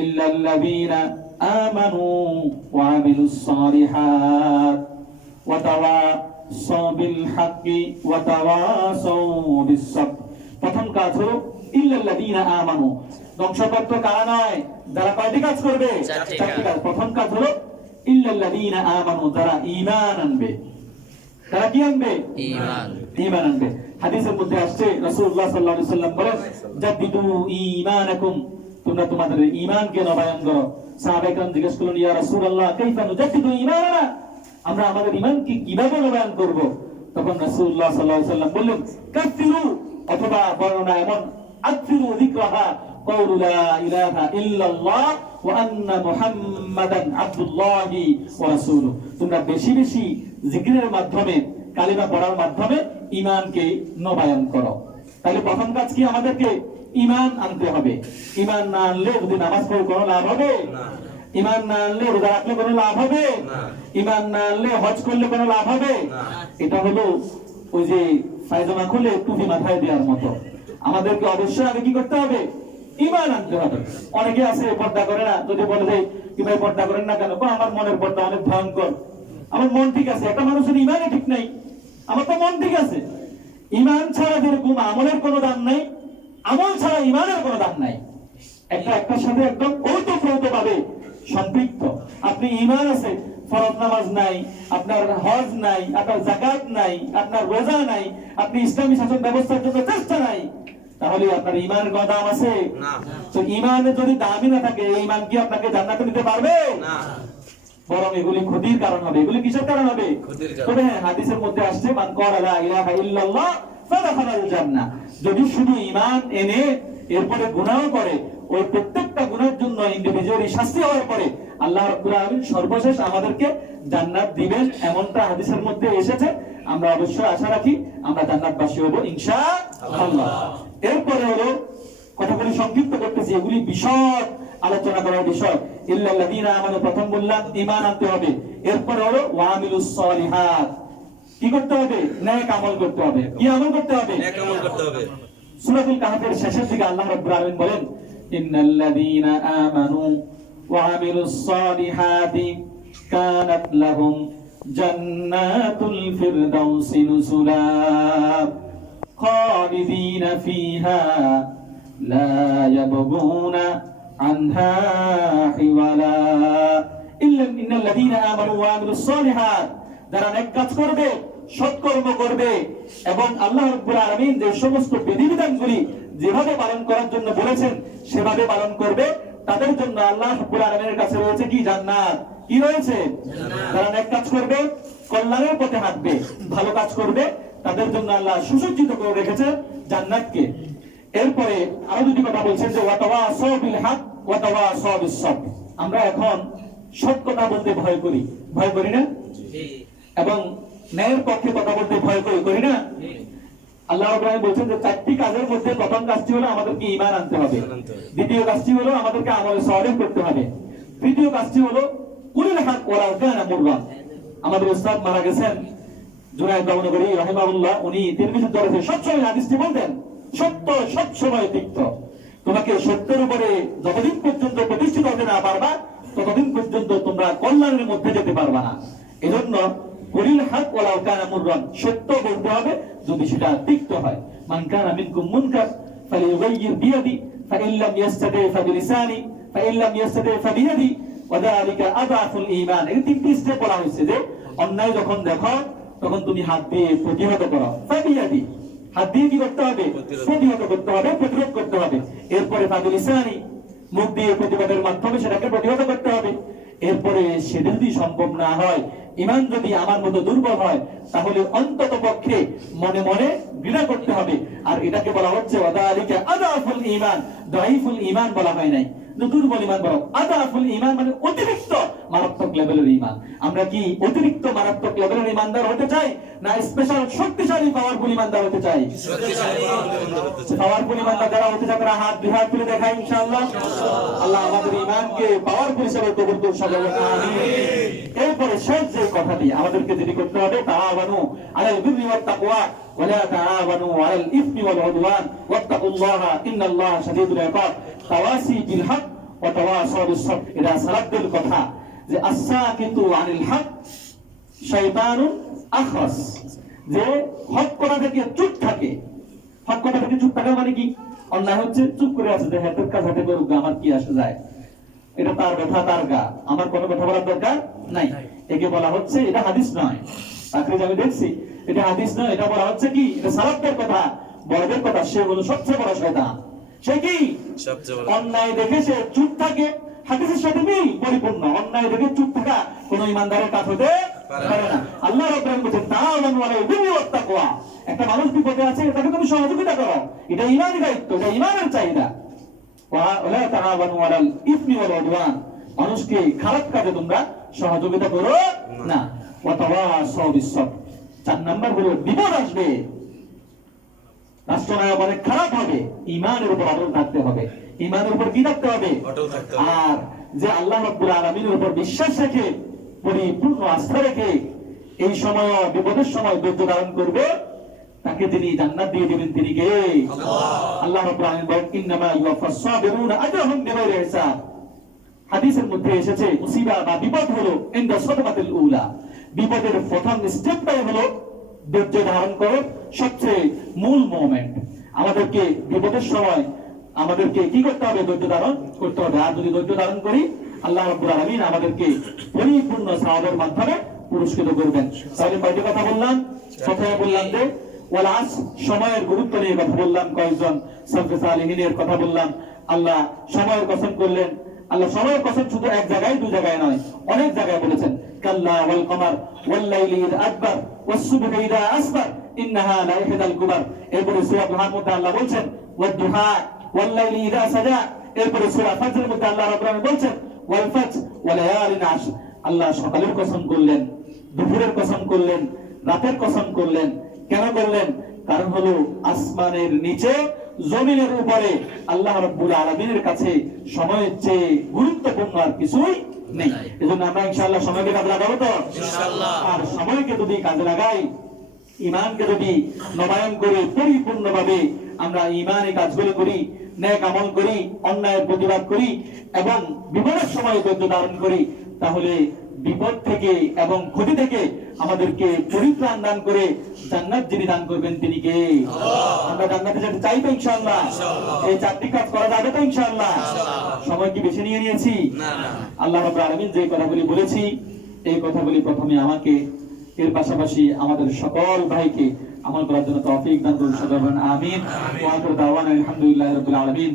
إلا الذين آمنوا وعملوا الصالحات وتواصوا بالحق وتواصوا بالصبر প্রথম কাজ হলো ইল্লাল্লাযীনা আমানু ধ্বংসপ্রাপ্ত কারা নয় যারা কয়টি কাজ করবে চারটি চারটি কাজ। কাজ প্রথম কাজ হলো ইল্লাল্লাযীনা আমানু যারা ঈমান আনবে তারা কি আনবে ঈমান। ঈমান আনবে হাদিসের মধ্যে আসছে রাসূলুল্লাহ সাল্লাল্লাহু আলাইহি সাল্লাম বলেন জাদ্দিদু ঈমানাকুম তোমরা তোমাদের ঈমানকে নবায়ন করো সাহাবায়ে کرام জিজ্ঞেস করলেন ইয়া রাসূলুল্লাহ কাইফা নুজাদ্দিদু ঈমানানা আমরা আমাদের ঈমানকে কিভাবে নবায়ন করব তখন রাসূলুল্লাহ সাল্লাল্লাহু আলাইহি সাল্লাম বললেন কাফিরু অথবা বর্ণনা এমন আকফিরু যিকরাহা قول لا إله إلا الله وأن محمدا عبد الله ورسوله তোমরা বেশি বেশি জিকিরের মাধ্যমে কালিমা পড়ার মাধ্যমে ঈমানকে নবায়ন করো তাহলে প্রথম কাজ কি আমাদেরকে ঈমান আনতে হবে। ঈমান না আনলে যদি নামাজ পড়ে কোনো লাভ হবে? ঈমান না আনলে রোজা রাখলে কোনো লাভ হবে? ঈমান না আনলে হজ করলে কোনো লাভ হবে? এটা হলো ওই যে ফায়জামা খুলে টুপি মাথায় দেওয়ার মতো। আমাদেরকে অবশ্যই আগে কি করতে হবে? ইমান আনতে হবে। অনেকে আছে পর্দা করে না যদি বলে যে কি ভাই পর্দা করেন না কেন? আমার মনের পর্দা অনেক ভয়ঙ্কর। আমার মন ঠিক আছে একটা মানুষের ইমানই ঠিক নাই। আমার তো মন ঠিক আছে। ইমান ছাড়া যেরকম আমলের কোনো দাম নাই আমল ছাড়া ইমানের কোনো দাম নাই। একটা একটার সাথে একদম ওতপ্রোত ভাবে সম্পৃক্ত। আপনি ইমান আছে ফরজ নামাজ নাই আপনার হজ নাই আপনার জাকাত নাই আপনার রোজা নাই আপনি ইসলামী শাসন ব্যবস্থার জন্য চেষ্টা নাই তাহলে আপনার ইমানের কোনো দাম আছে? তো ইমানের যদি দামই না থাকে ইমান কি আপনাকে জান্নাতে নিতে পারবে? না। বরং এগুলি ক্ষতির কারণ হবে। এগুলি কিসের কারণ হবে? তবে হ্যাঁ হাদিসের মধ্যে আসছে মান ইলাহা ইল্লাল্লাহ যদি শুধু ঈমান এনে এরপরে গুনাহ করে, ওই প্রত্যেকটা গুনাহের জন্য ইন্ডিভিজুয়ালি শাস্তি হওয়ার পরে আল্লাহ রাব্বুল সর্বশেষ আমাদেরকে জান্নাত দিবেন এমনটা হাদিসের মধ্যে এসেছে। আমরা অবশ্যই আশা রাখি আমরা জান্নাতবাসী হব ইনশাআল্লাহ। এরপরে হলো কথাগুলি সংক্ষিপ্ত করতেছি, এগুলি বিশদ আলোচনা করার বিষয়। ইল্লাল্লাযীনা আমানু প্রথম বললাম, ঈমান আনতে হবে। এরপরে হলো ওয়ামিলুস সলিহাত। কি করতে হবে? নেক আমল করতে হবে। কি আমল করতে হবে? ন্যাক আমল করতে হবে। সূরাতুল কাহফের শেষের দিকে আল্লাহ রাব্বুল আলামিন বলেন ইন্নাল্লাযীনা আমানু ওয়া আমিলুস সলিহাতি কানাত লাহুম জান্নাতুল ফিরদাউসি নুজুলা খালিদিনা ফিহা লা ইয়াবগুনা আনহা হিওয়ালা ইল্লা ইন্নাল্লাযীনা আমানু ওয়া আমিলুস সলিহাত যারা নেক কাজ করবে সৎকর্ম করবে এবং আল্লাহ রাব্বুল আলামিন যে সমস্ত বিধিবিধানগুলি যেভাবে পালন করার জন্য বলেছেন সেভাবে পালন করবে। তাদের জন্য আল্লাহ রাব্বুল আলামিনের কাছে রয়েছে কি? জান্নাত। কি রয়েছে? যারা নেক কাজ করবে কল্যাণের পথে হাঁটবে ভালো কাজ করবে। তাদের জন্য আল্লাহ সুসজ্জিত করে রেখেছে জান্নাতকে। এরপরে আরও দুটি কথা বলছেন যে ওয়াতাওয়াসাউ বিল হক ওয়াতাওয়াসাউ বিস সবর আমরা এখন সৎ কথা বলতে ভয় করি। ভয় করি না? এবং ন্যায়ের পক্ষে কথা বলতে ভয় করি করি না? আল্লাহ বলছেন যে চারটি কাজের মধ্যে প্রথম কাজটি হলো আমাদেরকে ঈমান আনতে হবে। দ্বিতীয় কাজটি হলো আমাদেরকে আমলে করতে হবে। তৃতীয় কাজটি হলো কুলিল মুররা আমাদের উস্তাদ মারা গেছেন। জুনায়েদ দামনগরী রাহিমাহুল্লাহ উনি সবসময় হাদিসটি বলতেন সত্য সবসময় তিক্ত। তোমাকে সত্যের উপরে যতদিন পর্যন্ত প্রতিষ্ঠিত হতে না পারবা ততদিন পর্যন্ত তোমরা কল্যাণের মধ্যে যেতে পারবা না। এজন্য কুলিল হক ওয়ালাউ কানা মুররা সত্য বলতে হবে যদি সেটা তিক্ত হয়। মান কানা মিনকুম মুনকার ফালিয়ুগাইয়ির বিয়াদি ইয়াস্তাতি ফাবিলিসানি ফাইন লাম ইয়াস্তাতি ফাবিয়াদি ওয়াদালিকা আদাফুল ঈমান। এই তিনটি স্টেপ বলা হয়েছে যে অন্যায় যখন দেখো তখন তুমি হাত দিয়ে প্রতিহত করো। ফাবিয়াদি হাত দিয়ে কি করতে হবে। প্রতিহত করতে হবে প্রতিরোধ করতে হবে। এরপরে ফাবিলিসানি মুখ দিয়ে প্রতিবাদের মাধ্যমে সেটাকে প্রতিহত করতে হবে। এরপরে সেটা যদি সম্ভব না হয়, ইমান যদি আমার মতো দুর্বল হয়, তাহলে অন্তত পক্ষে মনে মনে ঘৃণা করতে হবে। আর এটাকে বলা হচ্ছে আদাফুল ইমান দাইফুল ইমান বলা হয় নাই। দুর্বল ইমান বলা। আদাফুল ইমান মানে অতিরিক্ত। মারাত্মক লেভেলের ঈমান আমরা কি অতিরিক্ত মারাত্মক লেভেলের ঈমানদার হতে চাই, না স্পেশাল শক্তিশালী পাওয়ারফুল ঈমানদার হতে চাই। পাওয়ারফুল ঈমানদার যারা হতে চায়, তারা হাত, দুই হাত তুলে দেখায়, ইনশাআল্লাহ। আল্লাহ আমাদের ঈমানকে পাওয়ারফুল হিসেবে কবুল করুন সবাই এরপরে শেষ যে কথাটি, আমাদেরকে যেটি করতে হবে, তাআওয়ানু আলাল বিররি ওয়াত তাকওয়া ওয়ালা তাআওয়ানু আলাল ইসমি ওয়াল উদওয়ান, ওয়াত্তাকুল্লাহা, ইন্নাল্লাহা শাদীদুল ইকাব তাওয়াসি বিল হক ওয়াতাওয়াসাউ বিস-সাবর এরা সালাফদের কথা। যে আস-সাকিতু আনিল হক শয়তানুন আখরাস। যে হক কথা থেকে চুপ থাকে হক কথা থেকে চুপ থাকা মানে কি? অন্যায় হচ্ছে চুপ করে আছে যে হাতের কাজ হাতে করুক আমার কি আসে যায়? এটা তার ব্যথা তার গা। আমার কোনো কথা বলার দরকার নাই। একে বলা হচ্ছে এটা হাদিস নয়। তাকে যে আমি দেখছি এটা হাদিস নয় এটা বলা হচ্ছে কি? এটা সালাফদের কথা বড়দের কথা। সে হলো সবচেয়ে বড় শয়তান। সে কি? অন্যায় দেখে সে চুপ থাকে হাদিসের সাথে মিল পরিপূর্ণ। অন্যায় দেখে চুপ থাকা কোন ইমানদারের কাজ হতে পারে না। আল্লাহ রাব্বুল আলামিন বলেন তাআলামু আলাইহি বিল ওয়াত্তাকওয়া একটা মানুষ বিপদে আছে তাকে তুমি সহযোগিতা করো। এটা ইমানি দায়িত্ব এটা ইমানের চাহিদা। ওয়া লা আলাল ইসমি ওয়াল উদওয়ান। মানুষকে খারাপ কাজে তোমরা সহযোগিতা করো না। ওয়া তাওয়াসাউ বিস-সাবর। চার নাম্বার হলো বিপদ আসবে। রাষ্ট্রনায়ক অনেক খারাপ হবে ইমানের উপর অটল থাকতে হবে। ইমানের উপর কি থাকতে হবে। আর যে আল্লাহ রাব্বুল আলামিনের উপর বিশ্বাস রেখে পরিপূর্ণ আস্থা রেখে এই সময় বিপদের সময় ধৈর্য ধারণ করবে তাকে তিনি জান্নাত দিয়ে দিবেন তিনি কে? আল্লাহ। রাব্বুল আলামিন বলেন ইন্নামা ইউওয়াফাস সাবিরুনা আজরাহুম বিগাইরি হিসাব। হাদিসের মধ্যে এসেছে মুসিবা বা বিপদ হলো ইনদা সদমাতিল উলা। বিপদের প্রথম স্টেপটাই হলো ধৈর্য ধারণ করো সবচেয়ে মূল মোমেন্ট আমাদেরকে বিপদের সময় আমাদেরকে কি করতে হবে? ধৈর্য ধারণ করতে হবে। আর যদি ধৈর্য ধারণ করি, আল্লাহ রাব্বুল আলামিন আমাদেরকে পরিপূর্ণ সাহাবের মাধ্যমে পুরস্কৃত করবেন। তাহলে কয়টি কথা বললাম? প্রথমে বললাম যে, ওয়াল সময়ের গুরুত্ব নিয়ে কথা বললাম। কয়েকজন সালফে সালিহিনের কথা বললাম। আল্লাহ সময়ের কসম করলেন। আল্লাহ সময়ের কসম শুধু এক জায়গায়, দুই জায়গায় নয়, অনেক জায়গায় বলেছেন। কাল্লা ওয়াল কমার, ওয়াল লাইলি ইযা আদবার ওয়াস সুবহি ইন্নাহা লা কুবার এরপরে সূরা দুহার মধ্যে আল্লাহ বলছেন ওয়াদ দুহা ওয়াল লাইলি ইযা সাজা এরপরে সূরা ফাজরের মধ্যে আল্লাহ রাব্বুল আলামিন বলছেন ওয়াল ফাজর ওয়া লায়ালিন আশর. আল্লাহ সকালের কসম করলেন দুপুরের কসম করলেন রাতের কসম করলেন। কেন করলেন? কারণ হলো আসমানের নিচে জমিনের উপরে আল্লাহ রাব্বুল আলামিনের কাছে সময়ের চেয়ে গুরুত্বপূর্ণ আর কিছুই নেই। এজন্য আমরা ইনশাআল্লাহ সময়কে কাজে লাগাবো তো। আর সময়কে যদি কাজে লাগাই ইমানকে যদি নবায়ন করে পরিপূর্ণভাবে আমরা ইমানে কাজগুলো করি ন্যাক আমল করি অন্যায়ের প্রতিবাদ করি এবং বিপদের সময় ধৈর্য ধারণ করি তাহলে বিপদ থেকে এবং ক্ষতি থেকে আমাদেরকে পরিত্রাণ দান করে জান্নাত যিনি দান করবেন তিনি কে? আমরা জান্নাতে যেতে চাই তো ইনশাআল্লাহ। এই চারটি কাজ করা যাবে তো ইনশাআল্লাহ। সময় কি বেশি নিয়ে নিয়েছি? আল্লাহ রাব্বুল আলামিন যে কথাগুলি বলেছি এই কথাগুলি প্রথমে আমাকে এর পাশাপাশি আমাদের সকল ভাইকে আমল করার জন্য তৌফিক দান করুন সকল বলেন আমিন ওয়া আখিরু দাওয়ানা আলহামদুলিল্লাহি রাব্বিল আলামিন